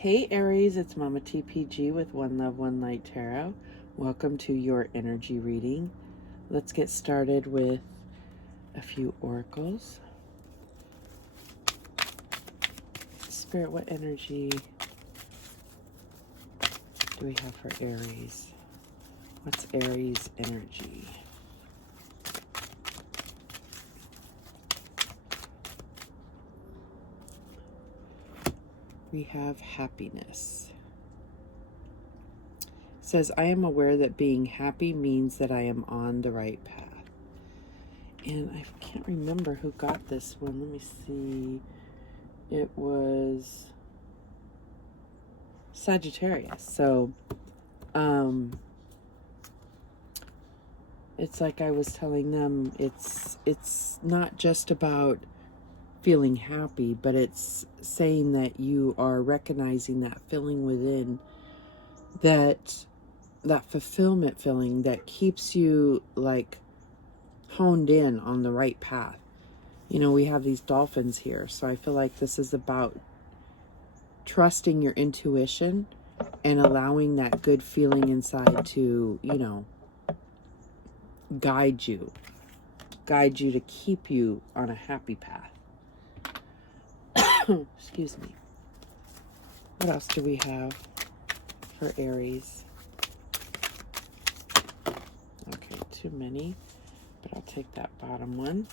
Hey Aries, it's Mama TPG with One Love, One Light Tarot. Welcome to your energy reading. Let's get started with a few oracles. Spirit, what energy do we have for Aries? What's Aries energy? We have happiness. It says, I am aware that being happy means that I am on the right path. And I can't remember who got this one. Let me see. It was Sagittarius. So, it's like I was telling them, it's not just about feeling happy, but it's saying that you are recognizing that feeling within, that fulfillment feeling that keeps you like honed in on the right path. You know, we have these dolphins here, so I feel like this is about trusting your intuition and allowing that good feeling inside to, you know, guide you to keep you on a happy path. Excuse me. What else do we have for Aries? Okay, too many, but I'll take that bottom one.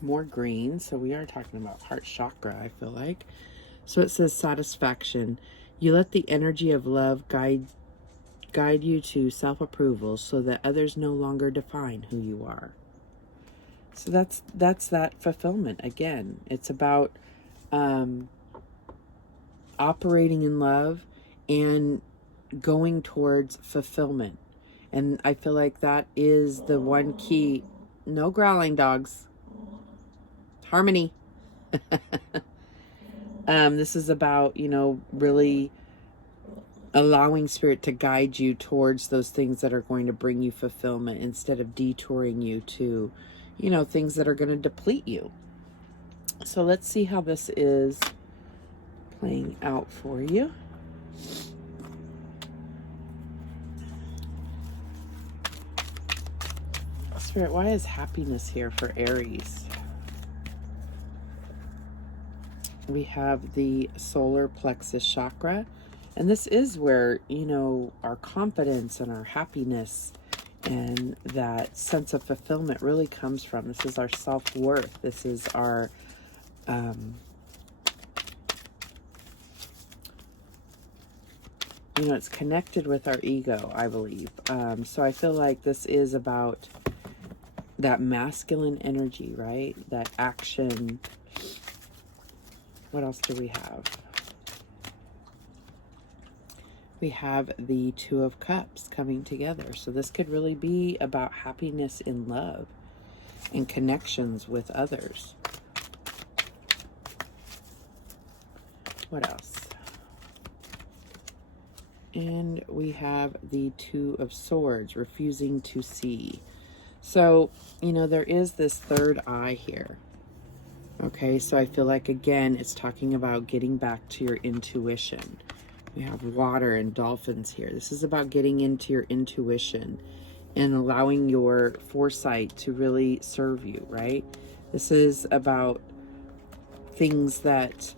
More green, so we are talking about heart chakra, I feel like. So it says satisfaction. You let the energy of love guide you to self-approval so that others no longer define who you are. So that's that fulfillment again. It's about operating in love and going towards fulfillment. And I feel like that is the one key. No growling, dogs. Harmony. This is about, you know, really allowing spirit to guide you towards those things that are going to bring you fulfillment instead of detouring you to, you know, things that are going to deplete you. So let's see how this is playing out for you. Spirit, why is happiness here for Aries? We have the solar plexus chakra, and this is where, you know, our confidence and our happiness and that sense of fulfillment really comes from. This is our self-worth. This is our you know, it's connected with our ego, I believe. So I feel like this is about that masculine energy, right? That action. What else do we have? We have the Two of Cups coming together. So this could really be about happiness in love and connections with others. What else? And we have the Two of Swords, refusing to see. So, you know, there is this third eye here. Okay, so I feel like, again, it's talking about getting back to your intuition. We have water and dolphins here. This is about getting into your intuition and allowing your foresight to really serve you, right? This is about things that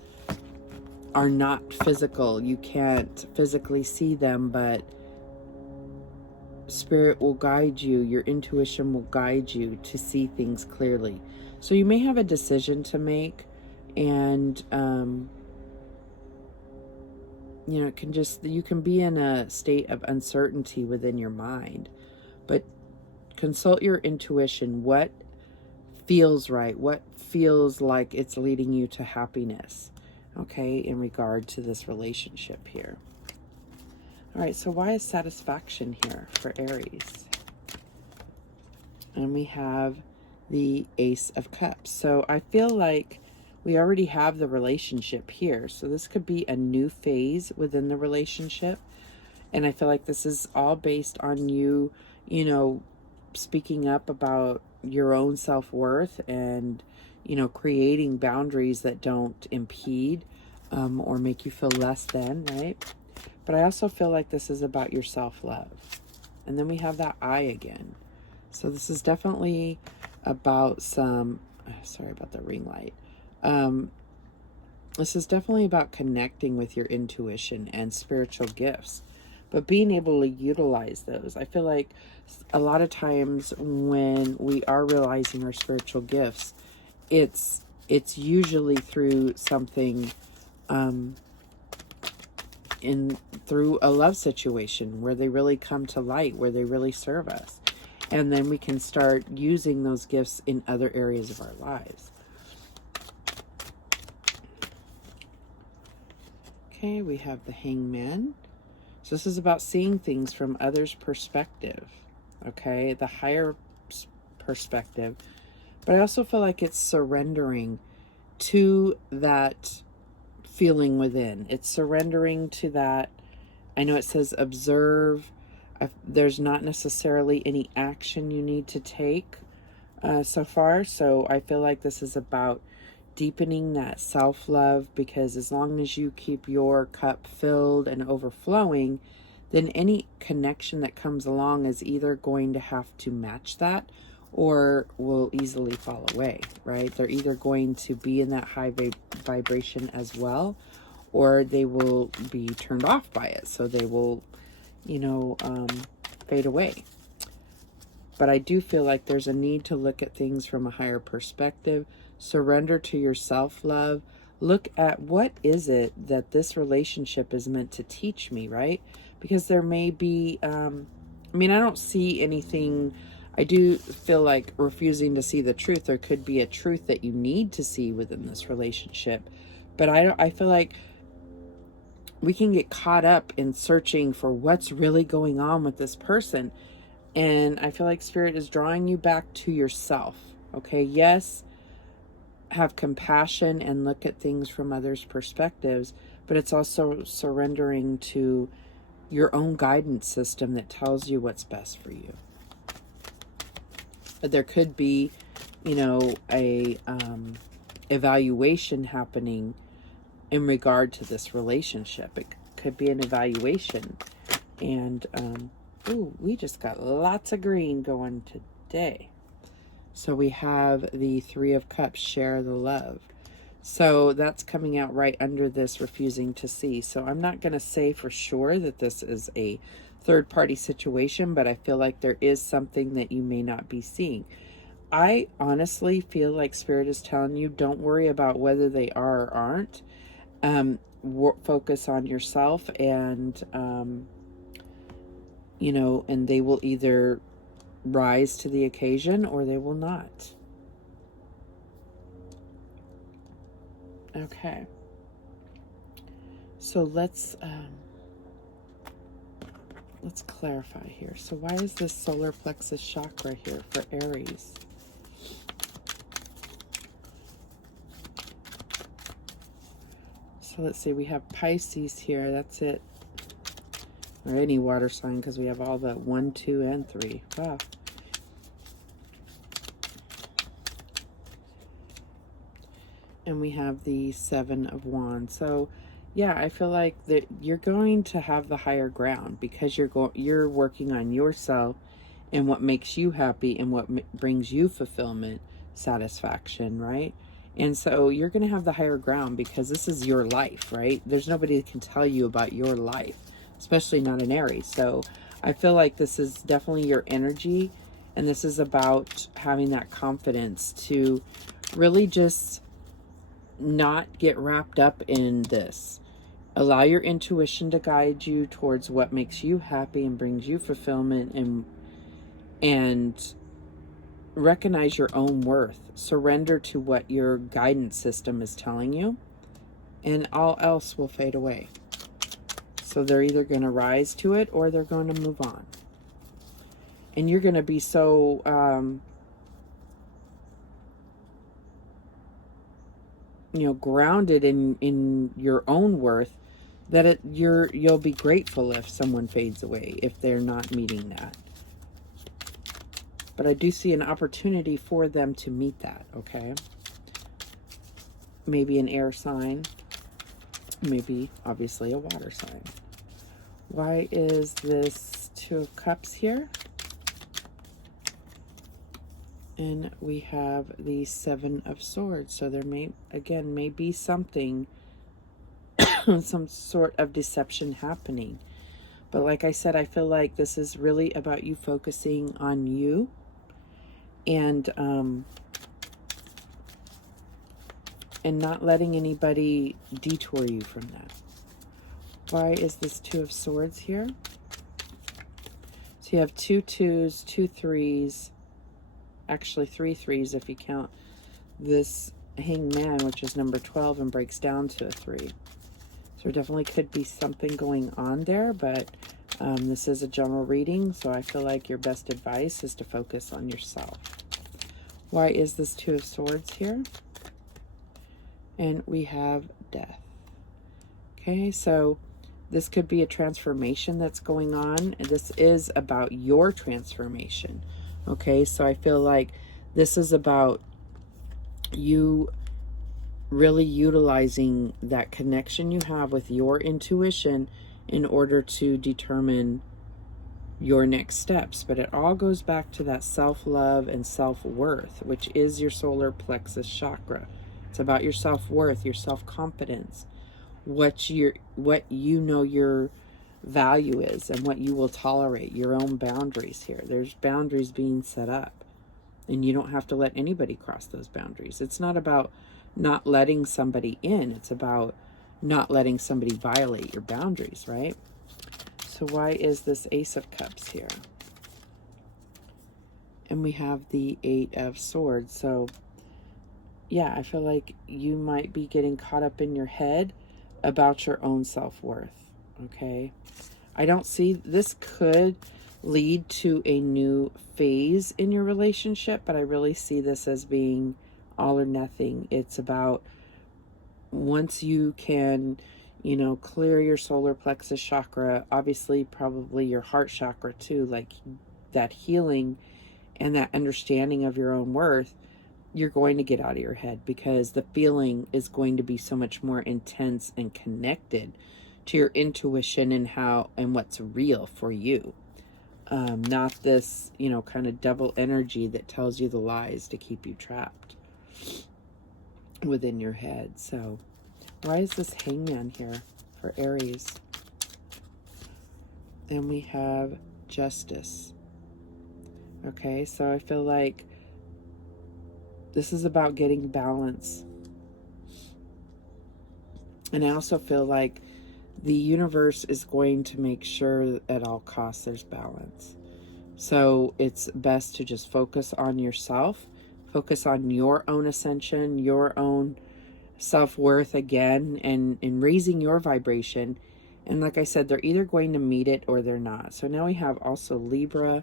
are not physical. You can't physically see them, but spirit will guide you. Your intuition will guide you to see things clearly. So you may have a decision to make, and you know, you can be in a state of uncertainty within your mind, but consult your intuition. What feels right? What feels like it's leading you to happiness? Okay, in regard to this relationship here. All right, so why is satisfaction here for Aries? And we have the Ace of Cups. So I feel like we already have the relationship here. So this could be a new phase within the relationship. And I feel like this is all based on you, you know, speaking up about your own self-worth and, you know, creating boundaries that don't impede or make you feel less than, right? But I also feel like this is about your self-love. And then we have that I again. So this is definitely about some, sorry about the ring light. This is definitely about connecting with your intuition and spiritual gifts, but being able to utilize those. I feel like a lot of times when we are realizing our spiritual gifts, it's usually through something, through a love situation where they really come to light, where they really serve us. And then we can start using those gifts in other areas of our lives. Okay, we have the Hangman. So this is about seeing things from others' perspective. Okay, the higher perspective. But I also feel like it's surrendering to that feeling within. It's surrendering to that. I know it says observe. There's not necessarily any action you need to take so far. So I feel like this is about deepening that self-love, because as long as you keep your cup filled and overflowing, then any connection that comes along is either going to have to match that or will easily fall away, right? They're either going to be in that high vibration as well, or they will be turned off by it. So they will, fade away. But I do feel like there's a need to look at things from a higher perspective, surrender to your self-love, look at what is it that this relationship is meant to teach me, right? Because there may be, I don't see anything. I do feel like refusing to see the truth. There could be a truth that you need to see within this relationship. But I feel like we can get caught up in searching for what's really going on with this person. And I feel like Spirit is drawing you back to yourself. Okay, yes, have compassion and look at things from others' perspectives, but it's also surrendering to your own guidance system that tells you what's best for you. But there could be, a evaluation happening in regard to this relationship. It could be an evaluation. And, we just got lots of green going today. So we have the Three of Cups, share the love. So that's coming out right under this refusing to see. So I'm not going to say for sure that this is a third-party situation, but I feel like there is something that you may not be seeing. I honestly feel like Spirit is telling you, don't worry about whether they are or aren't. Focus on yourself, and, and they will either rise to the occasion or they will not. Okay. So let's clarify here. So why is this solar plexus chakra here for Aries? So let's see, we have Pisces here. That's it. Or any water sign, because we have all the 1, 2, and 3. Wow. And we have the 7 of Wands. So, yeah, I feel like that you're going to have the higher ground, because you're working on yourself and what makes you happy and what brings you fulfillment, satisfaction, right? And so you're going to have the higher ground because this is your life, right? There's nobody that can tell you about your life, especially not an Aries. So I feel like this is definitely your energy, and this is about having that confidence to really just not get wrapped up in this. Allow your intuition to guide you towards what makes you happy and brings you fulfillment, and recognize your own worth. Surrender to what your guidance system is telling you, and all else will fade away. So they're either going to rise to it or they're going to move on. And you're going to be so, grounded in your own worth that you'll be grateful if someone fades away, if they're not meeting that. But I do see an opportunity for them to meet that, okay? Maybe an air sign. Maybe, obviously, a water sign. Why is this Two of Cups here? And we have the Seven of Swords. So there may, again, may be something, some sort of deception happening. But like I said, I feel like this is really about you focusing on you and not letting anybody detour you from that. Why is this Two of Swords here? So you have 2 2s, 2 3s, actually 3 3s if you count this Hangman, which is number 12 and breaks down to a 3. So there definitely could be something going on there, but this is a general reading, so I feel like your best advice is to focus on yourself. Why is this Two of Swords here? And we have Death. Okay, so this could be a transformation that's going on. This is about your transformation. Okay, so I feel like this is about you really utilizing that connection you have with your intuition in order to determine your next steps. But it all goes back to that self-love and self-worth, which is your solar plexus chakra. It's about your self-worth, your self-confidence, what you know your value is and what you will tolerate, your own boundaries here. There's boundaries being set up, and you don't have to let anybody cross those boundaries. It's not about not letting somebody in. It's about not letting somebody violate your boundaries, right? So why is this Ace of Cups here? And we have the Eight of Swords. So yeah, I feel like you might be getting caught up in your head about your own self-worth, okay? I don't see, this could lead to a new phase in your relationship, but I really see this as being all or nothing. It's about once you can, you know, clear your solar plexus chakra, obviously probably your heart chakra too, like that healing and that understanding of your own worth, you're going to get out of your head, because the feeling is going to be so much more intense and connected to your intuition and how and what's real for you. Not this, you know, kind of double energy that tells you the lies to keep you trapped within your head. So why is this Hangman here for Aries? And we have Justice. Okay, so I feel like this is about getting balance. And I also feel like the universe is going to make sure at all costs there's balance. So it's best to just focus on yourself, focus on your own ascension, your own self-worth again, and raising your vibration. And like I said, they're either going to meet it or they're not. So now we have also Libra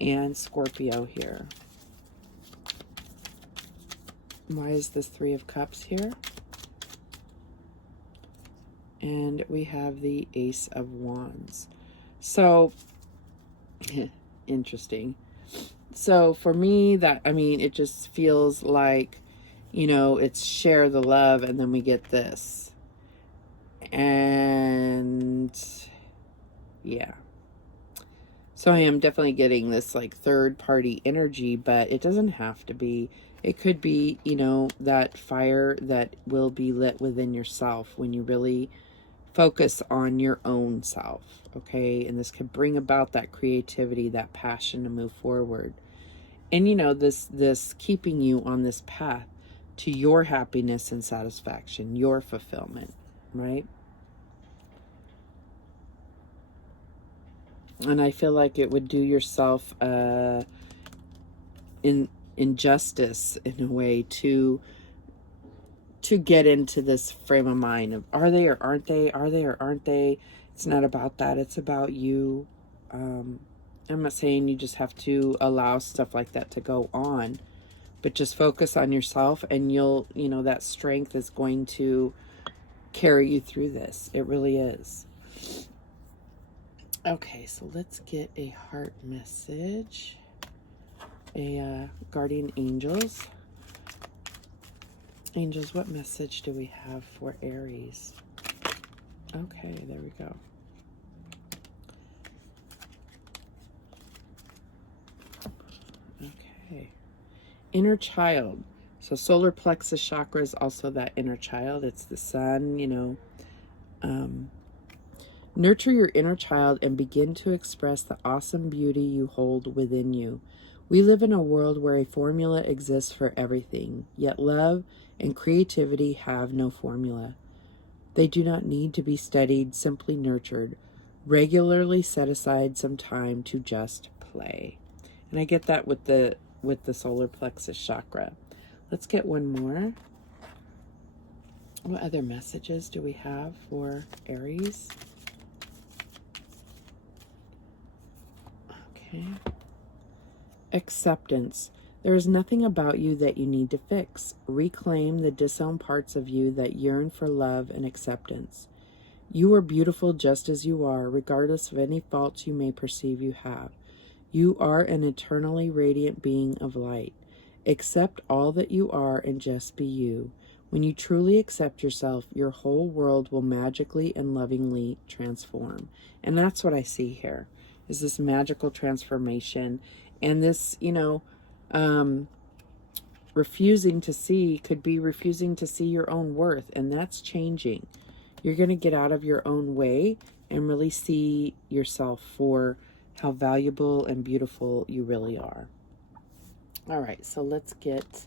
and Scorpio here. Why is this Three of Cups here? And we have the Ace of Wands. So, interesting. So for me, that, I mean, it just feels like, you know, it's share the love, and then we get this. And yeah. So I am definitely getting this like third party energy, but it doesn't have to be. It could be, you know, that fire that will be lit within yourself when you really focus on your own self, okay? And this could bring about that creativity, that passion to move forward. And, you know, this keeping you on this path to your happiness and satisfaction, your fulfillment, right? And I feel like it would do yourself injustice in a way to get into this frame of mind of are they or aren't they, are they or aren't they. It's not about that. It's about you. I'm not saying you just have to allow stuff like that to go on, but just focus on yourself, and you'll, you know, that strength is going to carry you through this. It really is. Okay, so let's get a heart message. Guardian angels. Angels, what message do we have for Aries? Okay, there we go. Okay. Inner child. So solar plexus chakra is also that inner child. It's the sun, you know. Nurture your inner child and begin to express the awesome beauty you hold within you. We live in a world where a formula exists for everything, yet love and creativity have no formula. They do not need to be studied, simply nurtured. Regularly set aside some time to just play. And I get that with the solar plexus chakra. Let's get one more. What other messages do we have for Aries? Okay. Acceptance. There is nothing about you that you need to fix. Reclaim the disowned parts of you that yearn for love and acceptance. You are beautiful just as you are, regardless of any faults you may perceive you have. You are an eternally radiant being of light. Accept all that you are and just be you. When you truly accept yourself, your whole world will magically and lovingly transform. And that's what I see here, is this magical transformation. And this, you know, refusing to see could be refusing to see your own worth, and that's changing. You're going to get out of your own way and really see yourself for how valuable and beautiful you really are. All right, so let's get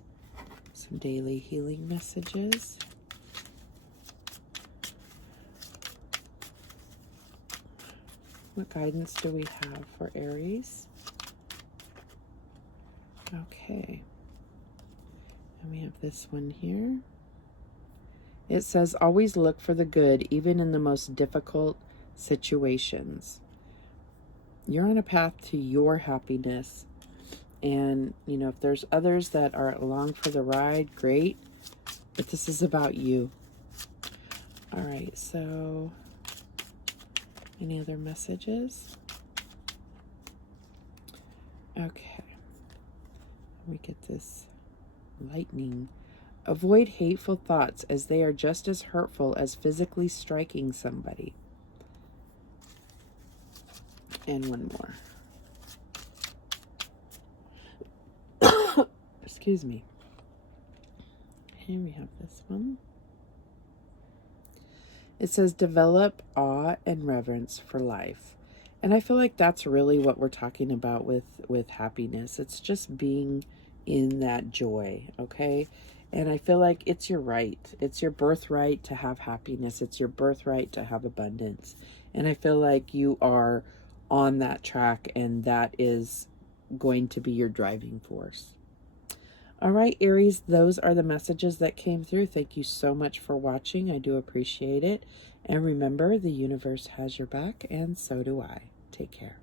some daily healing messages. What guidance do we have for Aries? Okay. And we have this one here. It says, always look for the good, even in the most difficult situations. You're on a path to your happiness. And, you know, if there's others that are along for the ride, great. But this is about you. All right, so any other messages? Okay. We get this lightning. Avoid hateful thoughts, as they are just as hurtful as physically striking somebody. And one more. Excuse me. Here we have this one. It says, develop awe and reverence for life. And I feel like that's really what we're talking about with happiness. It's just being in that joy, okay? And I feel like it's your right. It's your birthright to have happiness. It's your birthright to have abundance. And I feel like you are on that track, and that is going to be your driving force. All right, Aries, those are the messages that came through. Thank you so much for watching. I do appreciate it. And remember, the universe has your back, and so do I. Take care.